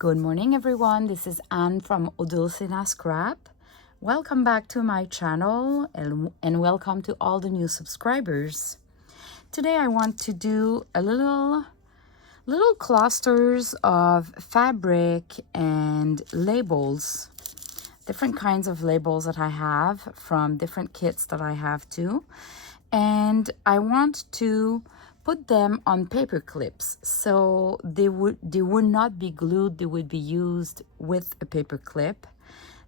Good morning everyone, this is Anne from Odulcina Scrap. Welcome back to my channel and welcome to all the new subscribers. Today I want to do a little clusters of fabric and labels. Different kinds of labels that I have from different kits that I have too. And I want to put them on paper clips, so they would not be glued, they would be used with a paper clip.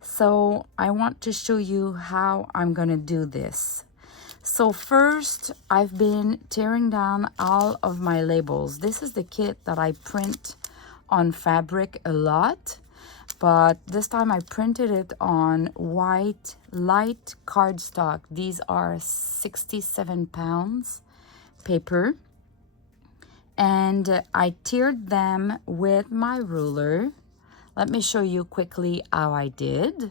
So I want to show you how I'm gonna do this. So first, I've been tearing down all of my labels. This is the kit that I print on fabric a lot, but this time I printed it on white light cardstock. These are 67 pounds paper, and I tiered them with my ruler. Let me show you quickly how I did.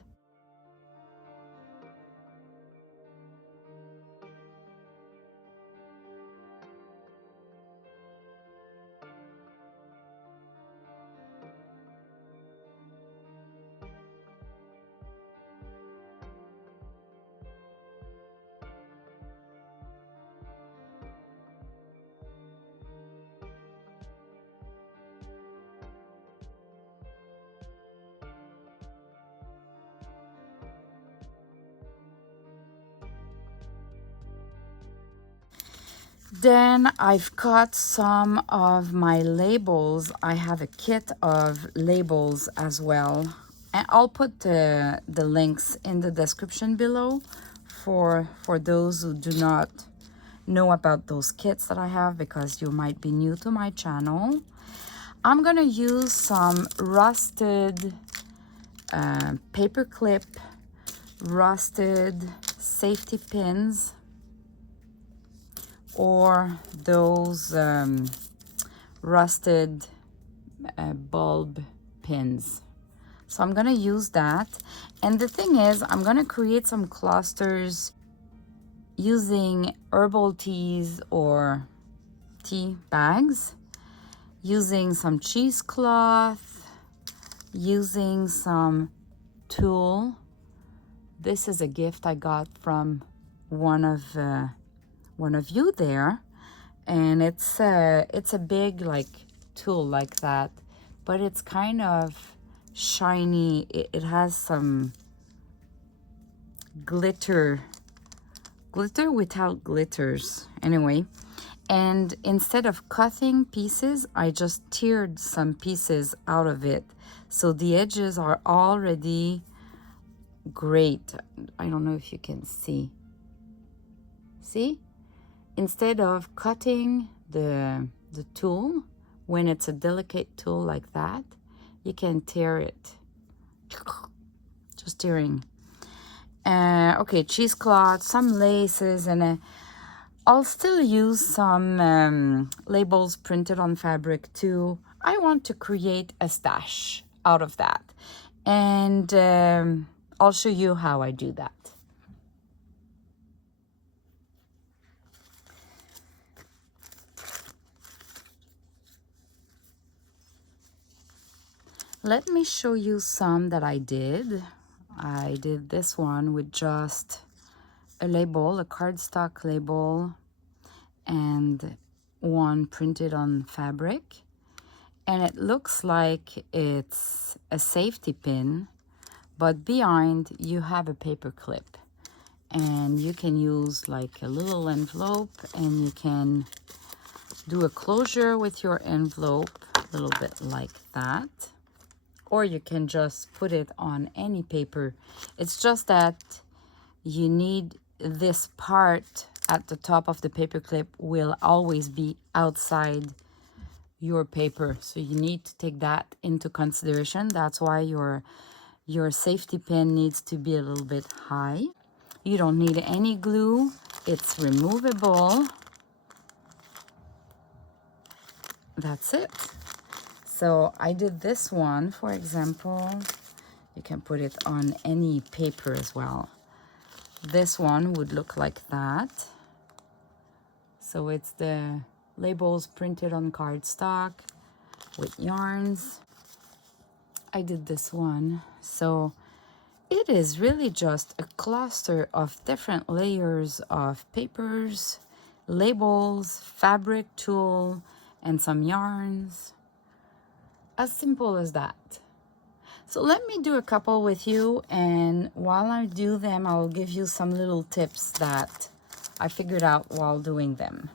Then I've cut some of my labels. I have a kit of labels as well. And I'll put the links in the description below for those who do not know about those kits that I have, because you might be new to my channel. I'm gonna use some rusted paper clip, rusted safety pins, or those rusted bulb pins. So I'm gonna use that. And the thing is, I'm gonna create some clusters using herbal teas or tea bags, using some cheesecloth, using some tulle. This is a gift I got from one of you there, and it's a big like tulle like that, but it's kind of shiny. It has some glitter without glitters anyway. And instead of cutting pieces, I just tiered some pieces out of it, so the edges are already great. I don't know if you can see. Instead of cutting the tulle, when it's a delicate tulle like that, you can tear it. Just tearing. Okay, cheesecloth, some laces, and I'll still use some labels printed on fabric too. I want to create a stash out of that, and I'll show you how I do that. Let me show you some that I did. I did this one with just a label, a cardstock label, and one printed on fabric. And it looks like it's a safety pin, but behind you have a paper clip. And you can use like a little envelope, and you can do a closure with your envelope, a little bit like that. Or you can just put it on any paper. It's just that you need this part at the top of the paper clip will always be outside your paper. So you need to take that into consideration. That's why your safety pin needs to be a little bit high. You don't need any glue. It's removable. That's it. So I did this one, for example. You can put it on any paper as well. This one would look like that. So it's the labels printed on cardstock with yarns. I did this one. So it is really just a cluster of different layers of papers, labels, fabric tulle, and some yarns. As simple as that. So let me do a couple with you, and while I do them, I'll give you some little tips that I figured out while doing them.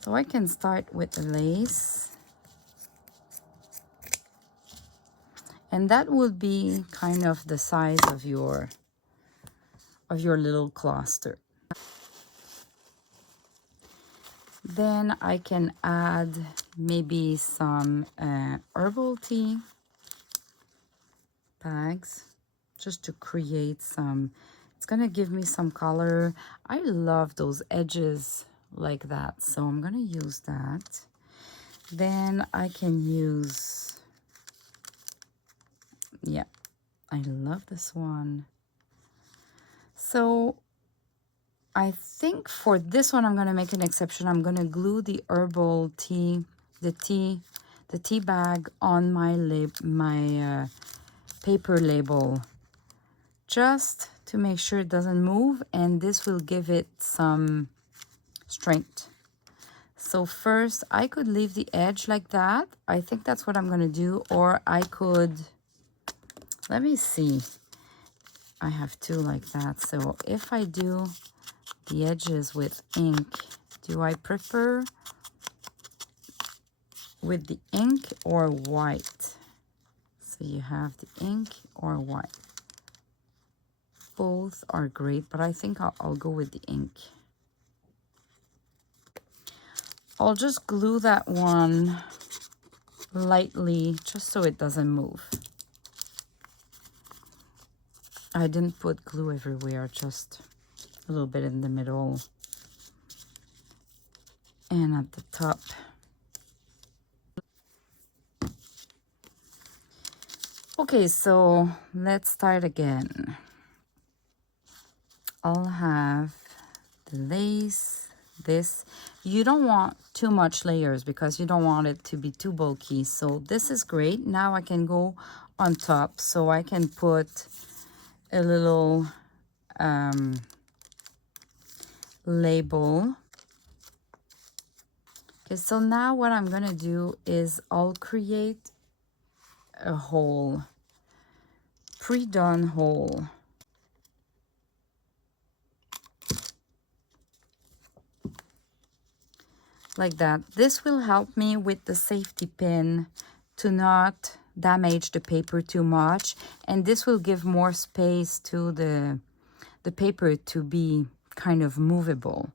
So I can start with the lace. And that would be kind of the size of your little cluster. Then I can add maybe some herbal tea bags just to create some, it's gonna give me some color. I love those edges like that, so I'm gonna use that. Then I can use, yeah, I love this one. So I think for this one, I'm going to make an exception. I'm going to glue the herbal tea, the tea bag on my paper label, just to make sure it doesn't move, and this will give it some strength. So first, I could leave the edge like that. I think that's what I'm going to do, or I could, let me see. I have two like that. So if I do the edges with ink, do I prefer with the ink or white? So you have the ink or white. Both are great, but I think I'll go with the ink. I'll just glue that one lightly just so it doesn't move. I didn't put glue everywhere, just a little bit in the middle and at the top. Okay, so let's start again. I'll have the lace, this. You don't want too much layers because you don't want it to be too bulky. So this is great. Now I can go on top, so I can put a little label. Okay, so now what I'm gonna do is I'll create a hole, pre-done hole. Like that. This will help me with the safety pin to not damage the paper too much, and this will give more space to the paper to be kind of movable.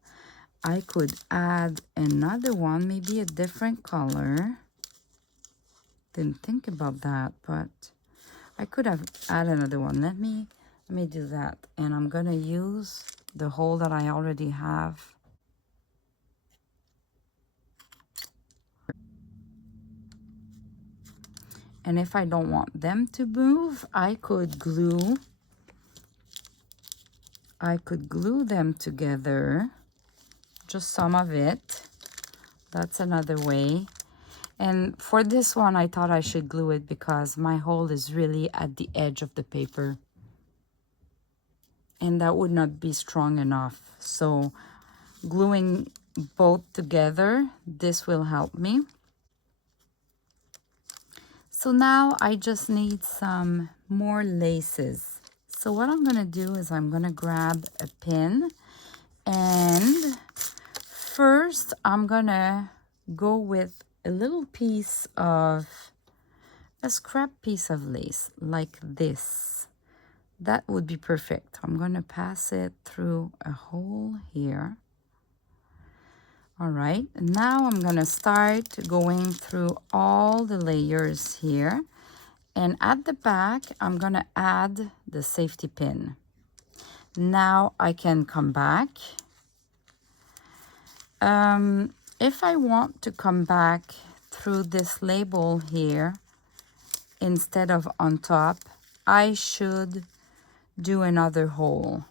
I could add another one, maybe a different color. Didn't think about that, but I could have added another one. Let me do that, and I'm gonna use the hole that I already have. And if I don't want them to move, I could glue them together, just some of it. That's another way. And for this one, I thought I should glue it because my hole is really at the edge of the paper, and that would not be strong enough. So gluing both together, this will help me. So now I just need some more laces. So what I'm gonna do is I'm gonna grab a pin, and first I'm gonna go with a little piece of, a scrap piece of lace like this. That would be perfect. I'm gonna pass it through a hole here. All right, now I'm gonna start going through all the layers here. And at the back, I'm gonna add the safety pin. Now I can come back. If I want to come back through this label here, instead of on top, I should do another hole.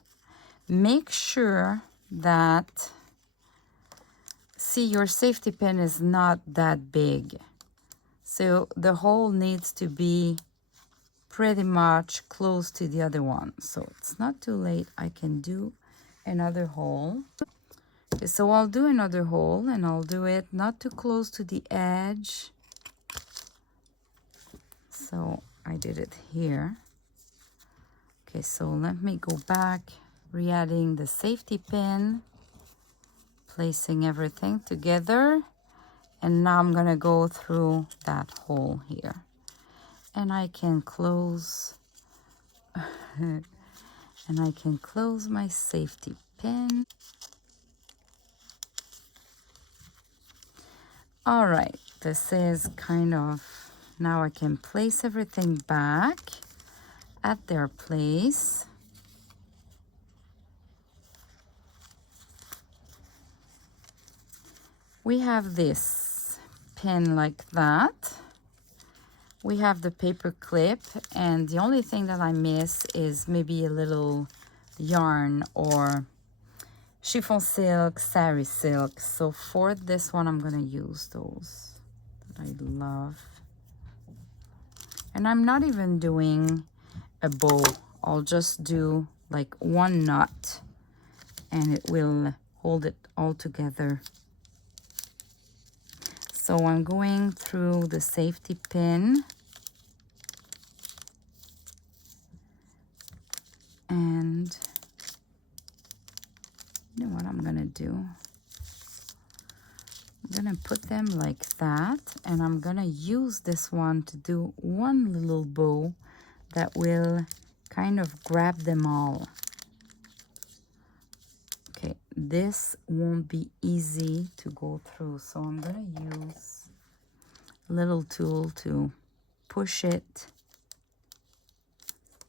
Make sure that, see, your safety pin is not that big. So the hole needs to be pretty much close to the other one. So it's not too late. I can do another hole. Okay, so I'll do another hole, and I'll do it not too close to the edge. So I did it here. Okay, so let me go back, re-adding the safety pin, placing everything together. And now I'm gonna go through that hole here. And I can close, and I can close my safety pin. All right, this is kind of, now I can place everything back at their place. We have this pin like that. We have the paper clip, and the only thing that I miss is maybe a little yarn or chiffon silk, sari silk. So for this one, I'm gonna use those that I love. And I'm not even doing a bow. I'll just do like one knot, and it will hold it all together. So I'm going through the safety pin, and you know what I'm gonna do? I'm gonna put them like that, and I'm gonna use this one to do one little bow that will kind of grab them all. Okay, this won't be easy to go through, so I'm gonna use a little tool to push it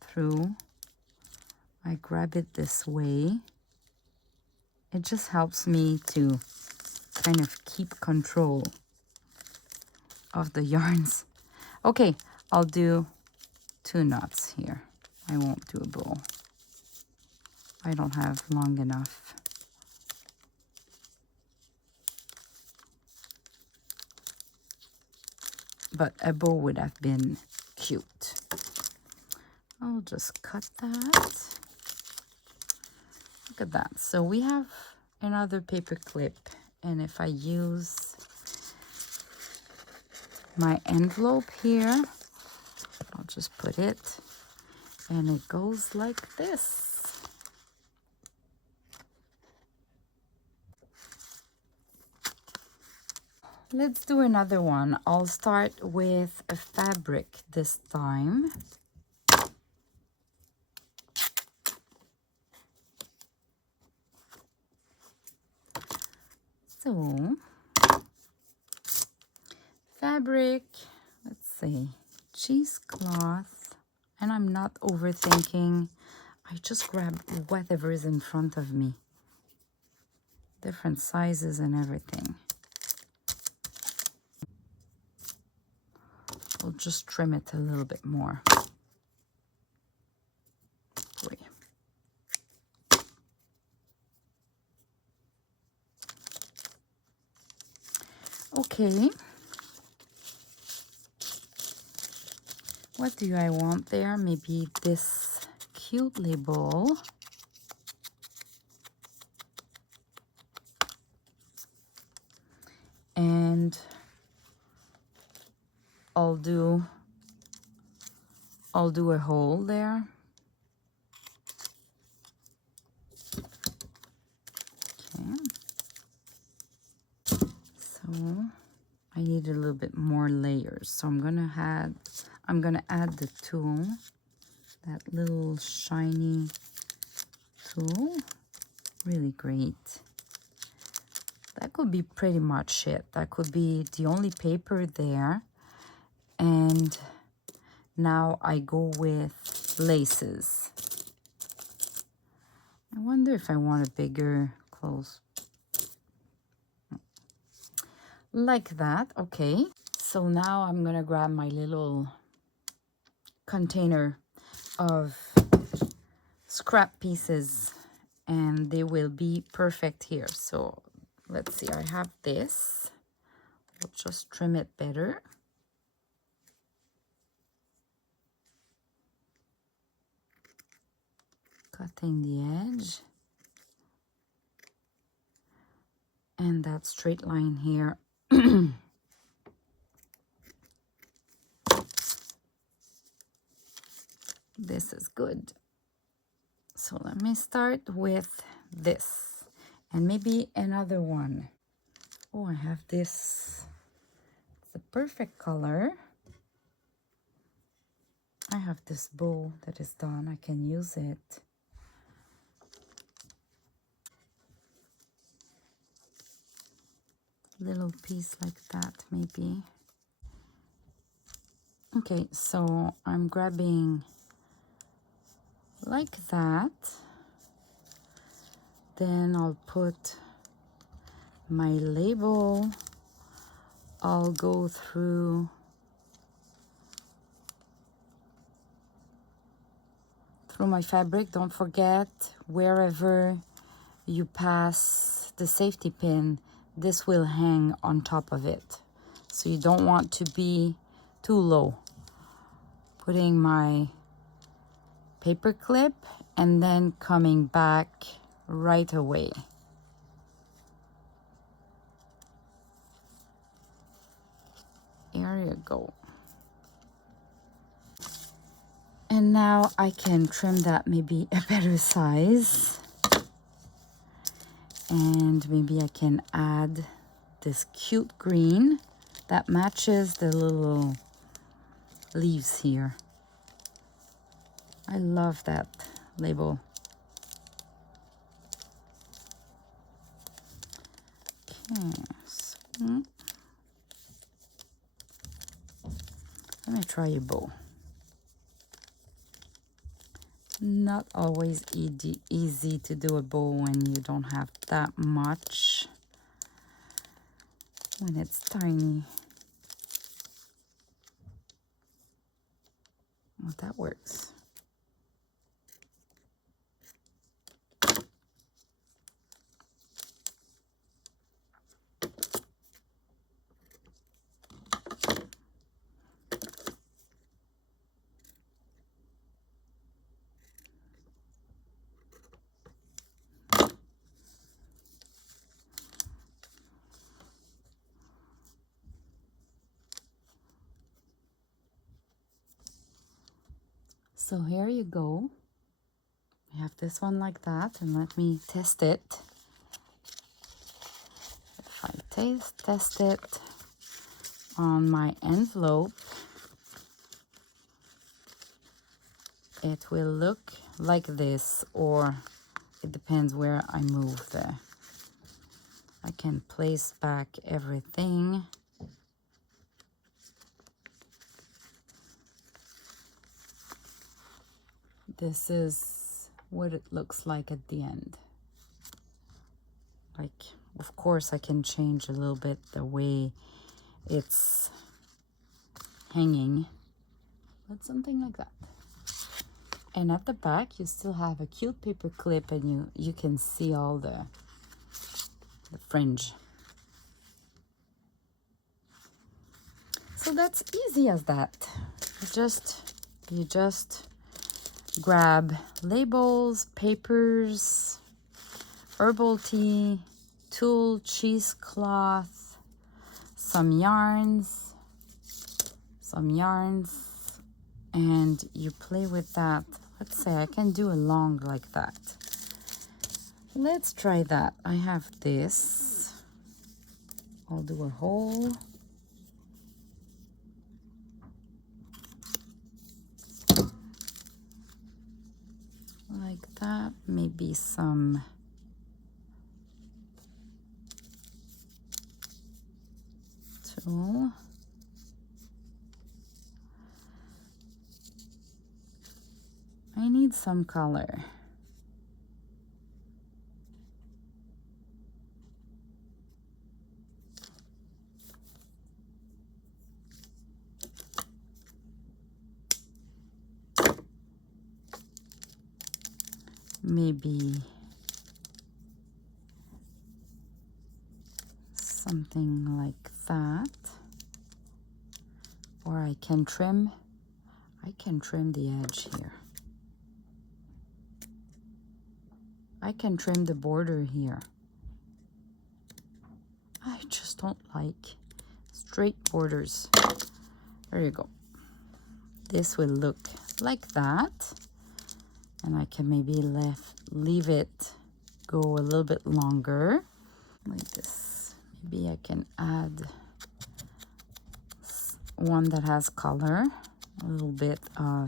through. I grab it this way. It just helps me to kind of keep control of the yarns. Okay, I'll do 2 knots here. I won't do a bow. I don't have long enough. But a bow would have been cute. I'll just cut that. Look at that. So we have another paper clip, and if I use my envelope here, I'll just put it, and it goes like this. Let's do another one. I'll start with a fabric this time. So, fabric, let's see, cheesecloth, and I'm not overthinking. I just grab whatever is in front of me. Different sizes and everything. We'll just trim it a little bit more. Wait. Okay. What do I want there? Maybe this cute label. And I'll do a hole there. Okay. So I need a little bit more layers. So I'm gonna add the tool, that little shiny tool. Really great. That could be pretty much it. That could be the only paper there. And now I go with laces. I wonder if I want a bigger close. Like that, okay. So now I'm gonna grab my little container of scrap pieces, and they will be perfect here. So let's see, I have this. We'll just trim it better. cutting the edge. And that straight line here. This is good. So let me start with this and maybe another one. Oh, I have this. It's the perfect color. I have this bow that is done. I can use it. Little piece like that, maybe. Okay, so I'm grabbing like that. Then I'll put my label. I'll go through my fabric. Don't forget, wherever you pass the safety pin, this will hang on top of it. So you don't want to be too low. Putting my paper clip and then coming back right away. There you go. And now I can trim that maybe a better size. And maybe I can add this cute green that matches the little leaves here. I love that label. Okay, so let me try a bow. Not always easy to do a bow when you don't have that much, when it's tiny. Well, that works. So here you go. We have this one like that, and let me test it. If I test it on my envelope, it will look like this, or it depends where I move the. I can place back everything. This is what it looks like at the end. Like, of course, I can change a little bit the way it's hanging, but something like that. And at the back, you still have a cute paper clip, and you can see all the fringe. So that's easy as that. You just grab labels, papers, herbal tea, tulle, cheesecloth, some yarns, and you play with that. Let's say I can do a long like that. Let's try that. I have this. I'll do a hole. Like that, maybe some tulle. I need some color. Maybe something like that. Or I can trim the edge here. I can trim the border here. I just don't like straight borders. There you go. This will look like that. And I can maybe leave it go a little bit longer. Like this. Maybe I can add one that has color. A little bit of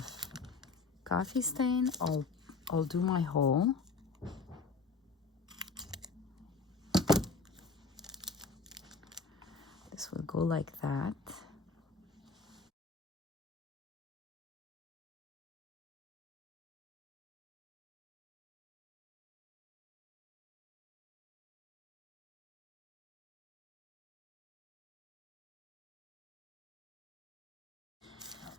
coffee stain. I'll do my hole. This will go like that.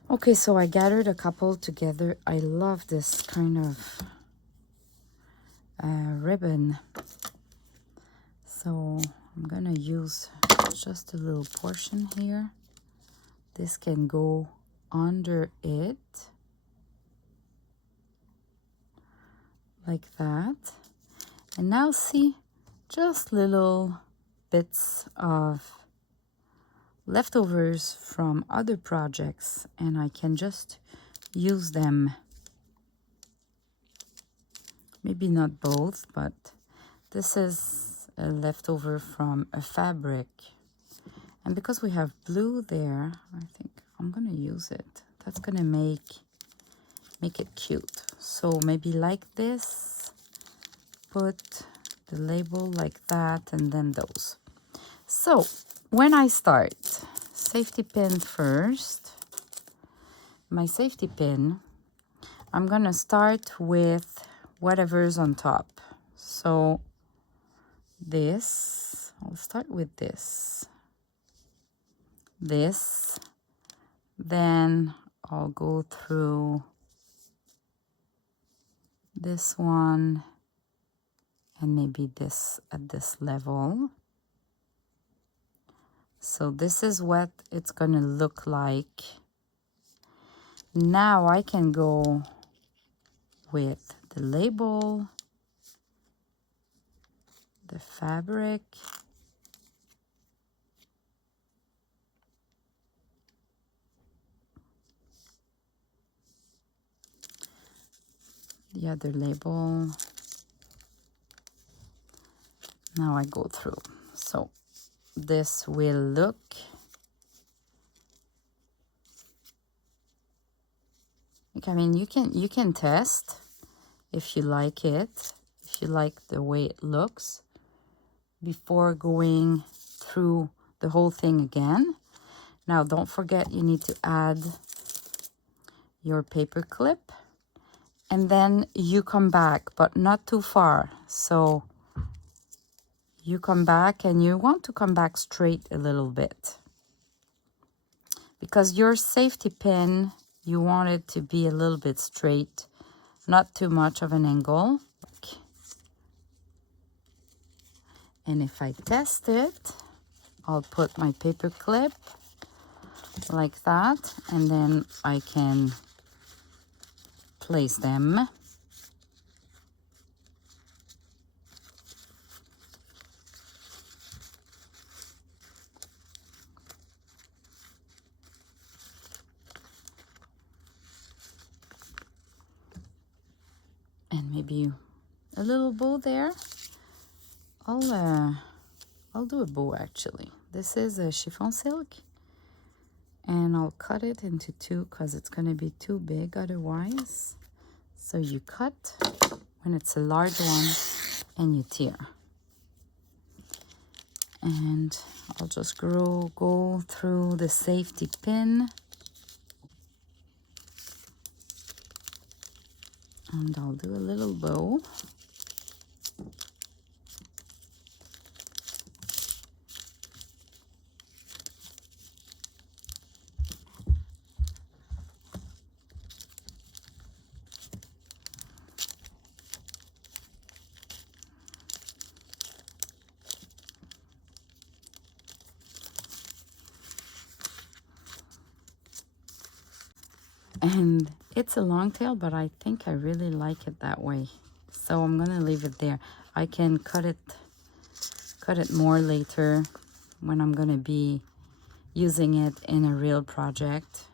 Okay, so I gathered a couple together. I love this kind of ribbon. So I'm gonna use just a little portion here. This can go under it, like that. And now see, just little bits of leftovers from other projects, and I can just use them. Maybe not both, but this is a leftover from a fabric. And because we have blue there, I think I'm gonna use it. That's gonna make it cute. So maybe like this, put the label like that, and then those. So when I start, safety pin first. My safety pin, I'm gonna start with whatever's on top. So this, I'll start with this, then I'll go through this one, and maybe this at this level. So this is what it's gonna look like. Now I can go with the label, the fabric, the other label. Now I go through. So this will look like, I mean, you can test if you like it, if you like the way it looks, before going through the whole thing again. Now don't forget, you need to add your paper clip, and then you come back, but not too far. So you come back, and you want to come back straight a little bit, because your safety pin, you want it to be a little bit straight, not too much of an angle. And if I test it, I'll put my paper clip like that, and then I can place them. And maybe a little bow there. I'll do a bow actually. This is a chiffon silk, and I'll cut it into two because it's going to be too big otherwise. So you cut when it's a large one, and you tear. And I'll just go through the safety pin, and I'll do a little bow. And it's a long tail, but I think I really like it that way. so I'm gonna leave it there. I can cut it more later when I'm gonna be using it in a real project.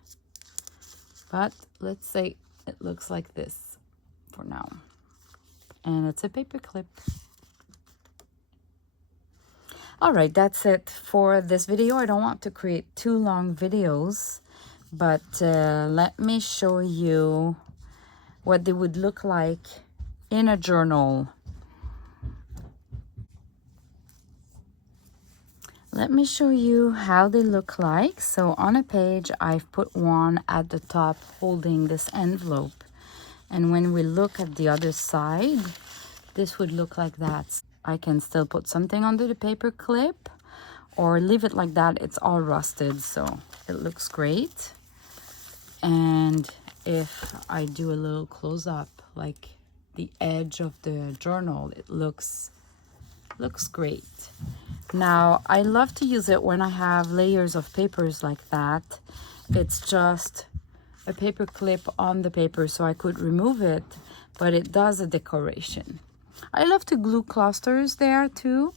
But let's say it looks like this for now. And it's a paper clip. All right, that's it for this video. I don't want to create too long videos, but let me show you what they would look like in a journal. Let me show you how they look like. So on a page, I've put one at the top holding this envelope. And when we look at the other side, this would look like that. I can still put something under the paper clip or leave it like that. It's all rusted, so it looks great. And if I do a little close-up, like the edge of the journal, it looks great. Now, I love to use it when I have layers of papers like that. It's just a paper clip on the paper, so I could remove it, but it does a decoration. I love to glue clusters there too,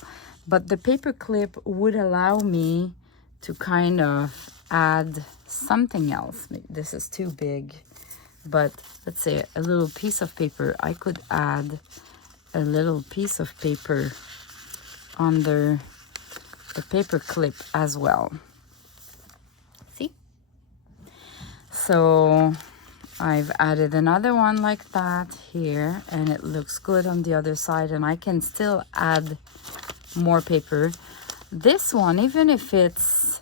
but the paper clip would allow me to kind of add something else. Maybe this is too big, but let's say a little piece of paper. I could add a little piece of paper under the paper clip as well. See? So I've added another one like that here, and it looks good on the other side, and I can still add more paper. This one, even if it's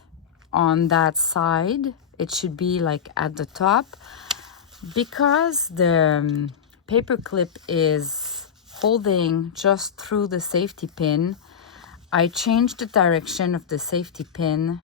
on that side, it should be like at the top, because the paper clip is holding just through the safety pin. I changed the direction of the safety pin